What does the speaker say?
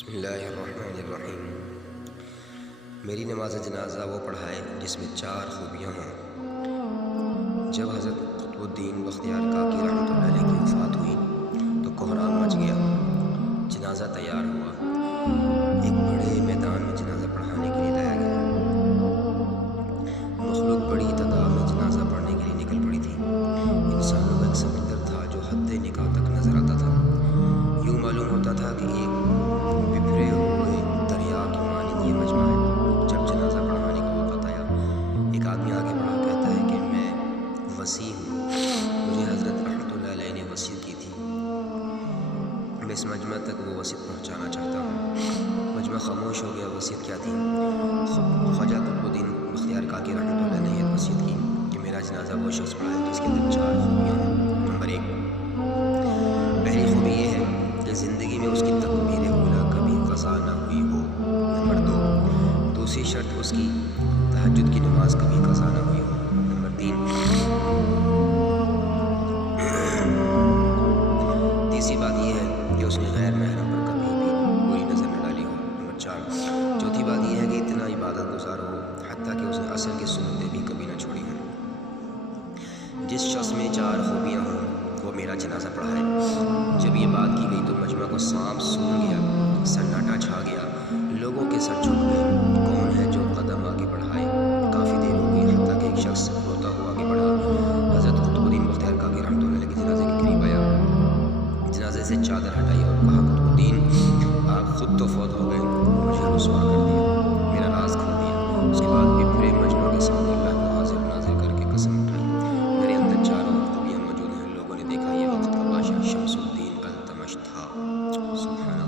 بسم اللہ الرحمن الرحیم۔ میری نماز جنازہ وہ پڑھائے جس میں 4 خوبیاں ہوں۔ جب حضرت قطب الدین بختیار کاکی رحمۃ اللہ علیہ کی وفات ہوئی تو کوہرام مچ گیا۔ جنازہ تیار ہوا، ایک بڑے میدان میں جنازہ پڑھانے کے لیے لایا گیا۔ مخلوق بڑی تعداد میں جنازہ پڑھنے کے لیے نکل پڑی تھی۔ انسانوں کا ایک سمندر تھا جو حد نکاح تک نظر آتا تھا۔ یوں معلوم ہوتا تھا کہ ایک بکھرے ہوئے دریا کی مانند یہ مجمع ہے۔ جب جنازہ پڑھانے کا وقت آیا، ایک آدمی آگے بڑھا کہتا ہے کہ میں وصی ہوں، مجھے حضرت رحمۃ اللہ علیہ نے وصیت کی تھی، میں اس مجمع تک وہ وصیت پہنچانا چاہتا ہوں۔ مجمع خاموش ہو گیا۔ وصیت کیا تھی؟ خواجہ قطب الدین بختیار کاکی رحمۃ اللہ نے یہ وصیت کی کہ میرا جنازہ وہ شخص پڑھائے جس کے اندر 4 خوبیاں ہوں۔ نمبر 1، پہلی خوبی یہ ہے کہ زندگی میں اس کی تکبیر اولیٰ کبھی قضا نہ ہوئی ہو۔ نمبر 2، دوسری شرط اس کی تہجد کی نماز کبھی قضا نہ ہوئی ہو۔ نمبر 3، تیسری بات یہ ہے کہ اس نے غیر محرم پر کبھی بھی بری نظر نہ ڈالی ہو۔ نمبر 4، چوتھی بات یہ ہے کہ اتنا عبادت گزار ہو حتیٰ کہ اس نے اصل کی سنتیں بھی کبھی نہ چھوڑی ہوں۔ جس شخص میں 4 خوبیاں ہوں وہ میرا جنازہ پڑھائے۔ جب یہ بات کی گئی تو مجمع کو سانپ سونگھ گیا، سناٹا چھا گیا، لوگوں کے سر جھک گئے۔ کون ہے جو قدم آگے بڑھائے؟ کافی دیر ہو گئی، حتیٰ کہ ایک شخص روتا ہوا آگے بڑھا، حضرت قطب الدین بختیار کاکی رحمۃ اللہ علیہ کے جنازے کے قریب آیا، جنازے سے چادر ہٹائی اور کہا، قطب الدین آپ خود تو فوت ہو گئے، مجھے رسوا کر دیا، میرا راز کھول دیا۔ اس کے بعد بپھرے مجمع کے سامنے اللہ کو حاضر ناظر کر کے قسم اٹھائی، میرے اندر 4 خوبیاں موجود ہیں۔ لوگوں نے دیکھا یہ وقت کا بادشاہ شمس الدین التمش تھا۔ سبحان